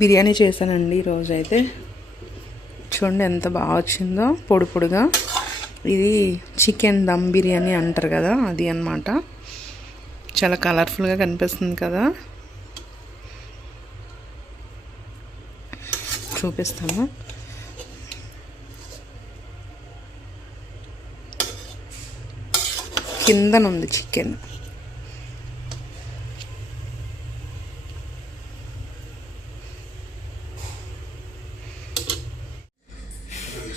బిర్యానీ చేశానండి ఈరోజు అయితే. చూడండి ఎంత బాగా వచ్చిందో, పొడి పొడిగా. ఇది చికెన్ దమ్ బిర్యానీ అంటారు కదా, అది అన్నమాట. చాలా కలర్ఫుల్గా కనిపిస్తుంది కదా. చూపిస్తాను. కిందనుంది చికెన్.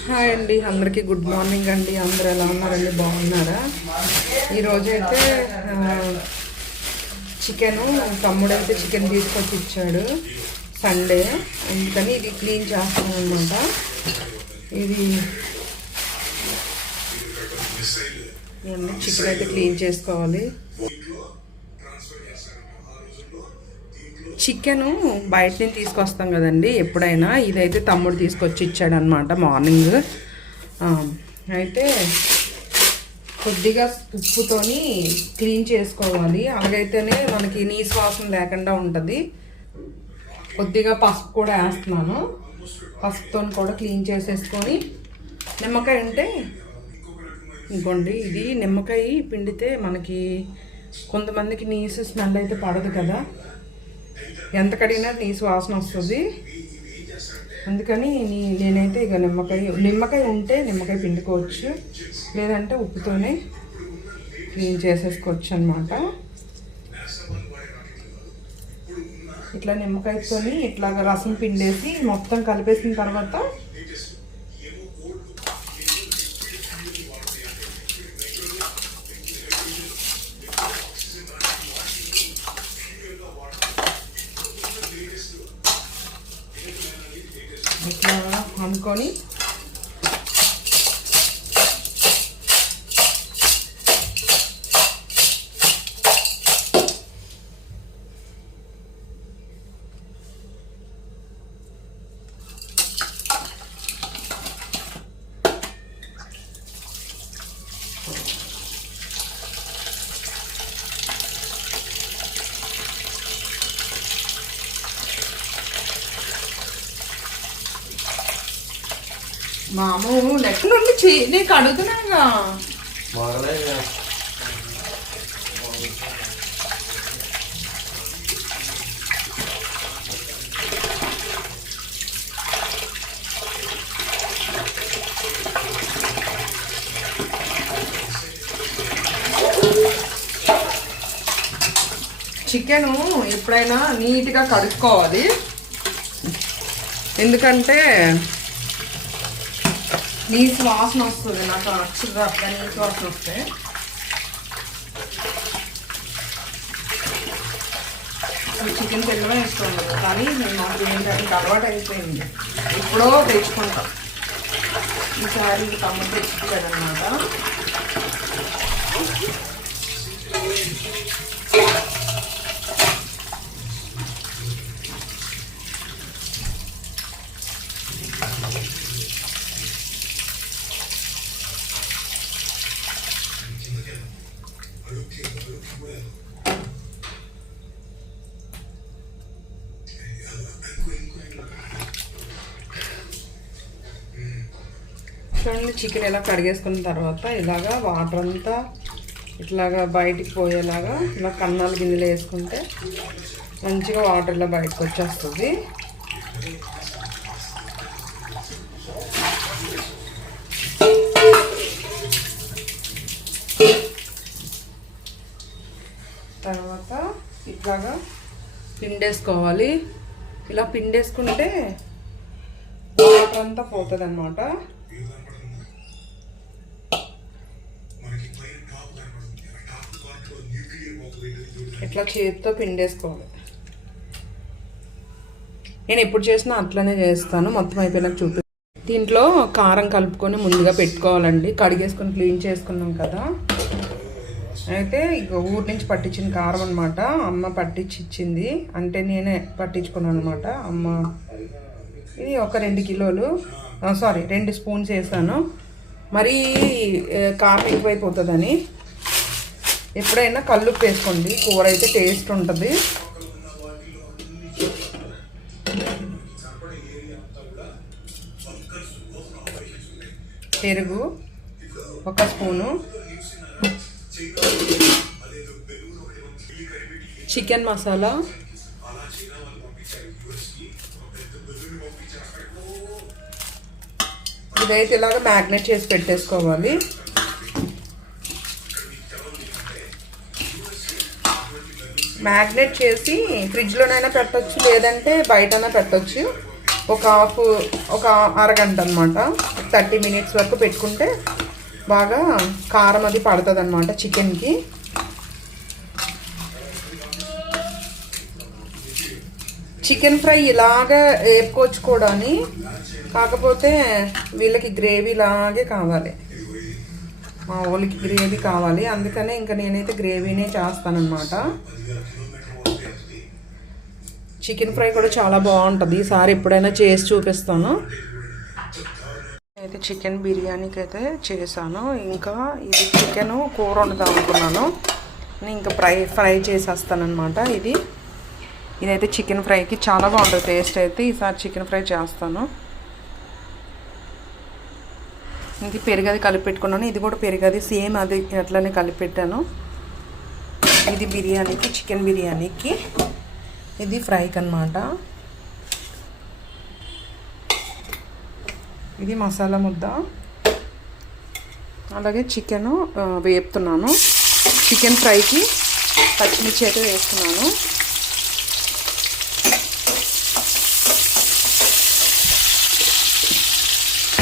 హాయ్ అండి, అందరికీ గుడ్ మార్నింగ్ అండి. అందరూ ఎలా ఉన్నారండి? బాగున్నారా? ఈరోజు అయితే చికెను తమ్ముడైతే చికెన్ తీసుకొచ్చి ఇచ్చాడు సండే, అందుకని ఇది క్లీన్ చేస్తాను అనమాట. ఇది చికెన్ అయితే క్లీన్ చేసుకోవాలి. చికెను బయట నుంచి తీసుకొస్తాం కదండి ఎప్పుడైనా. ఇదైతే తమ్ముడు తీసుకొచ్చి ఇచ్చాడు అనమాట మార్నింగ్. అయితే కొద్దిగా ఉప్పుతోని క్లీన్ చేసుకోవాలి, అలాగైతేనే మనకి నీసు వాసన లేకుండా ఉంటుంది. కొద్దిగా పసుపు కూడా వేస్తున్నాను. పసుపుతో కూడా క్లీన్ చేసేసుకొని, నిమ్మకాయ ఉంటే ఇంకోండి, ఇది నిమ్మకాయ పిండితే మనకి కొంతమందికి నీసు స్మెల్ అయితే పడదు కదా, ఎంత కడిగినా నీసు వాసన వస్తుంది. అందుకని నేనైతే ఇక నిమ్మకాయ ఉంటే నిమ్మకాయ పిండుకోవచ్చు, లేదంటే ఉప్పుతోనే క్లీన్ చేసేసుకోవచ్చు అనమాట. ఇట్లా నిమ్మకాయతోని ఇట్లాగ రసం పిండేసి మొత్తం కలిపేసిన తర్వాత ఇట్లా అనుకొని మాము నెట్ నుండి నీకు అడుగుతున్నాగా. చికెను ఎప్పుడైనా నీట్గా కడుక్కోవాలి, ఎందుకంటే నీసు వాసన వస్తుంది. నాకు నచ్చదు అట్లా నీసు వాసన వస్తే. చికెన్ తినడం ఇష్టం ఉండదు, కానీ నాకు ఏంటంటే అలవాటు అయిపోయింది. ఎప్పుడో తెచ్చుకుంటాం. ఈసారి తమ్ముడు తెచ్చుకోలేదన్నమాట. చూడండి, చికెన్ ఇలా కడిగేసుకున్న తర్వాత ఇలాగా వాటర్ అంతా ఇట్లాగా బయటికి పోయేలాగా ఇలా కన్నాలు గిన్నెలు వేసుకుంటే మంచిగా వాటర్ ఇలా బయటకు వచ్చేస్తుంది. తర్వాత ఇట్లాగా పిండేసుకోవాలి. ఇలా పిండేసుకుంటే వాటర్ అంతా పోతుంది అన్నమాట. ఇట్లా చేతితో పిండేసుకోవాలి. నేను ఎప్పుడు చేసినా అట్లనే చేస్తాను. మొత్తం అయిపోయినాక చూపి. దీంట్లో కారం కలుపుకొని ముందుగా పెట్టుకోవాలండి. కడిగేసుకొని క్లీన్ చేసుకున్నాం కదా. అయితే ఇక ఊరి నుంచి పట్టించిన కారం అనమాట. అమ్మ పట్టించి ఇచ్చింది, అంటే నేనే పట్టించుకున్నాను అనమాట. అమ్మ ఇది ఒక 2 స్పూన్స్ వేసాను. మరీ కారం ఎక్కువైపోతుందని. ఎప్పుడైనా కల్లుప్పు వేసుకోండి, కూర అయితే టేస్ట్ ఉంటుంది. పెరుగు 1 స్పూను, చికెన్ మసాలా, ఇదైతే ఇలాగ మ్యాగ్నేట్ చేసి పెట్టేసుకోవాలి. మ్యాగ్నేట్ చేసి ఫ్రిడ్జ్లోనైనా పెట్టచ్చు, లేదంటే బయటైనా పెట్టచ్చు. ఒక అరగంట అనమాట, 30 మినిట్స్ వరకు పెట్టుకుంటే బాగా కారం అది పడుతుంది అనమాట చికెన్కి. చికెన్ ఫ్రై ఇలాగే వేపుకోవచ్చు కూడా, కాకపోతే వీళ్ళకి గ్రేవీ లాగే కావాలి, మా వాళ్ళకి గ్రేవీ కావాలి. అందుకనే ఇంకా నేనైతే గ్రేవీనే చేస్తానన్నమాట. చికెన్ ఫ్రై కూడా చాలా బాగుంటుంది, ఈసారి ఎప్పుడైనా చేసి చూపిస్తాను. అయితే చికెన్ బిర్యానీకి అయితే చేశాను. ఇంకా ఇది చికెన్ కూర వండుదాం అనుకున్నాను, ఇంకా ఫ్రై చేసేస్తానమాట. ఇదైతే చికెన్ ఫ్రైకి చాలా బాగుంటుంది టేస్ట్. అయితే ఈసారి చికెన్ ఫ్రై చేస్తాను. ఇది పెరుగది కలిపి పెట్టుకున్నాను, ఇది కూడా పెరుగది సేమ్ అది అట్లనే కలిపి పెట్టాను. ఇది బిర్యానీకి, చికెన్ బిర్యానీకి, ఇది ఫ్రైకి అన్నమాట. ఇది మసాలా ముద్ద, అలాగే చికెను వేపుతున్నాను. చికెన్ ఫ్రైకి పచ్చిమిర్చి అయితే వేస్తున్నాను.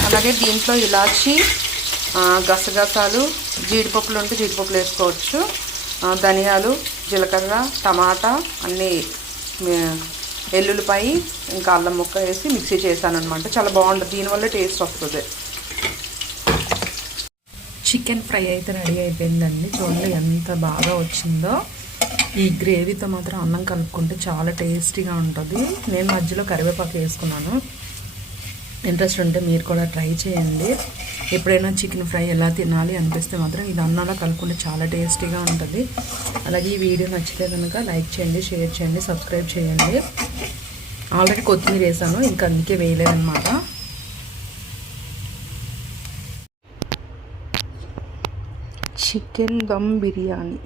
అలాగే దీంట్లో ఇలాచి, గసగసాలు, జీడిపప్పులు ఉంటే జీడిపప్పులు వేసుకోవచ్చు, ధనియాలు, జీలకర్ర, టమాటా అన్నీ, ఎల్లుల్లిపాయ, ఇంకా అల్లం ముక్క వేసి మిక్సీ చేశాను అనమాట. చాలా బాగుంటుంది, దీనివల్ల టేస్ట్ వస్తుంది. చికెన్ ఫ్రై అయితే రెడీ అయిపోయిందండి. చూడండి ఎంత బాగా వచ్చిందో. ఈ గ్రేవీతో మాత్రం అన్నం కలుపుకుంటే చాలా టేస్టీగా ఉంటుంది. నేను మధ్యలో కరివేపాకు వేసుకున్నాను. ఇంట్రెస్ట్ ఉంటే మీరు కూడా ట్రై చేయండి. ఎప్పుడైనా చికెన్ ఫ్రై ఎలా తినాలి అనిపిస్తే మాత్రం ఇది అన్నంలో కలుపుకుంటే చాలా టేస్టీగా ఉంటుంది. అలాగే ఈ వీడియో నచ్చితే కనుక లైక్ చేయండి, షేర్ చేయండి, సబ్స్క్రైబ్ చేయండి. ఆల్రెడీ కొత్తిమీర వేసాను, ఇంకా అందుకే వేయలేదన్నమాట. Chicken dum biryani.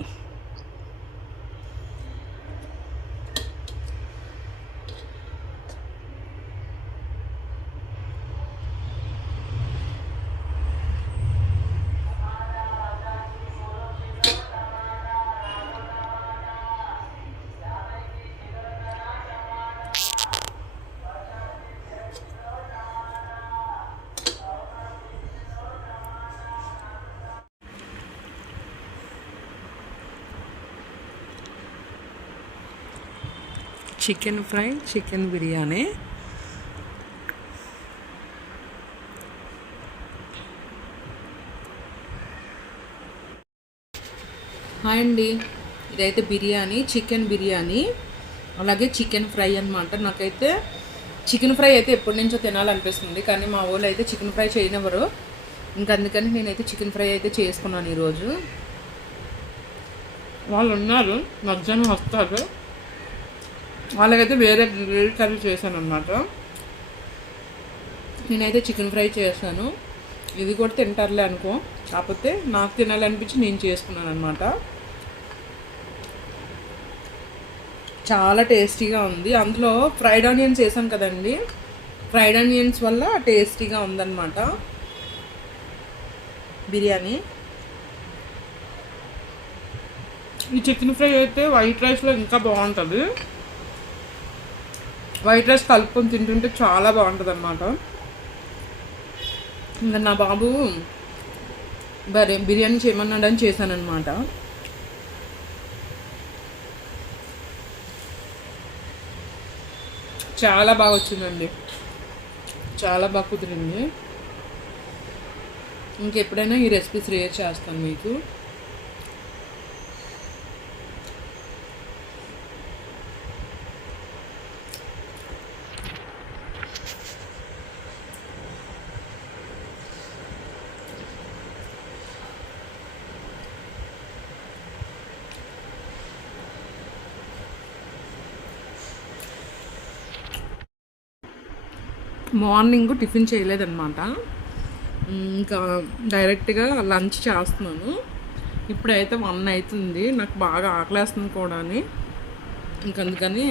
Chicken fry, chicken biryani. Hi అండి, ఇదైతే బిర్యానీ, చికెన్ బిర్యానీ, అలాగే చికెన్ ఫ్రై అన్నమాట. నాకైతే చికెన్ ఫ్రై అయితే ఎప్పటి నుంచో తినాలనిపిస్తుంది, కానీ మా వాళ్ళు అయితే చికెన్ ఫ్రై చేయనివ్వరు. ఇంకా అందుకని నేనైతే చికెన్ ఫ్రై అయితే చేసుకున్నాను ఈరోజు. వాళ్ళు ఉన్నారు, మధ్యాహ్నం వస్తారు, వాళ్ళకైతే వేరే కర్రీ చేశాను అనమాట. నేనైతే చికెన్ ఫ్రై చేశాను. ఇది కూడా తింటారులే అనుకో, కాకపోతే నాకు తినాలనిపించి నేను చేసుకున్నాను అనమాట. చాలా టేస్టీగా ఉంది. అందులో ఫ్రైడ్ ఆనియన్స్ వేసాం కదండి, ఫ్రైడ్ ఆనియన్స్ వల్ల టేస్టీగా ఉందన్నమాట బిర్యానీ. ఈ చికెన్ ఫ్రై అయితే వైట్ రైస్లో ఇంకా బాగుంటుంది. వైట్ రైస్ కలుపుకొని తింటుంటే చాలా బాగుంటుంది అన్నమాట. ఇంకా నా బాబు బిర్యానీ చేయమన్నాడని చేశానన్నమాట. చాలా బాగా వచ్చిందండి, చాలా బాగా కుదిరింది. ఇంకెప్పుడైనా ఈ రెసిపీ షేర్ చేస్తాను మీకు. మార్నింగ్ టిఫిన్ చేయలేదన్నమాట. ఇంకా డైరెక్ట్గా లంచ్ చేస్తున్నాను. ఇప్పుడైతే 1 అవుతుంది. నాకు బాగా ఆకలేస్తుంది కూడా అని అందుకని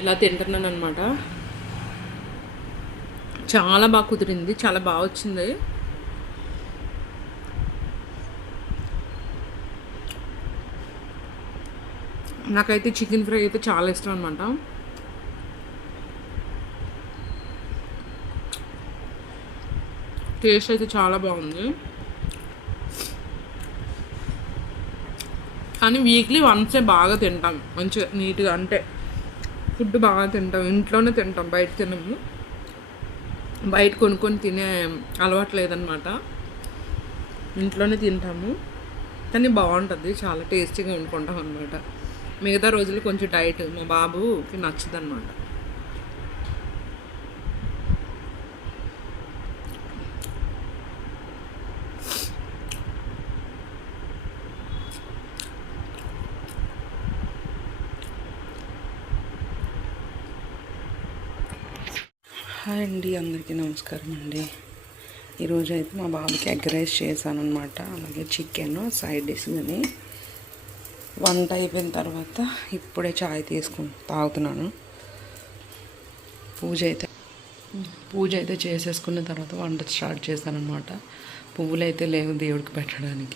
ఇలా తింటున్నాను అనమాట. చాలా బాగా కుదిరింది, చాలా బాగా వచ్చింది. నాకైతే చికెన్ ఫ్రై అయితే చాలా ఇష్టం అనమాట. టేస్ట్ అయితే చాలా బాగుంది. కానీ వీక్లీ వన్సే బాగా తింటాం, మంచిగా నీట్గా. అంటే ఫుడ్ బాగా తింటాం, ఇంట్లోనే తింటాం, బయట తినము. బయట కొనుక్కొని తినే అలవాటు లేదనమాట, ఇంట్లోనే తింటాము. కానీ బాగుంటుంది, చాలా టేస్టీగా వండుకుంటాం అనమాట. మిగతా రోజులు కొంచెం డైట్, మా బాబుకి నచ్చదన్నమాట. హాయ్ అండి, అందరికీ నమస్కారం అండి. ఈరోజు అయితే మా బాబుకి ఎగ్ రైస్ చేశాను అనమాట. అలాగే చికెన్ సైడ్ డిష్ అని. వంట అయిపోయిన తర్వాత ఇప్పుడే చాయ్ తాగుతున్నాను. పూజ అయితే చేసేసుకున్న తర్వాత వంట స్టార్ట్ చేశాను అనమాట. పువ్వులు అయితే లేవు దేవుడికి పెట్టడానికి.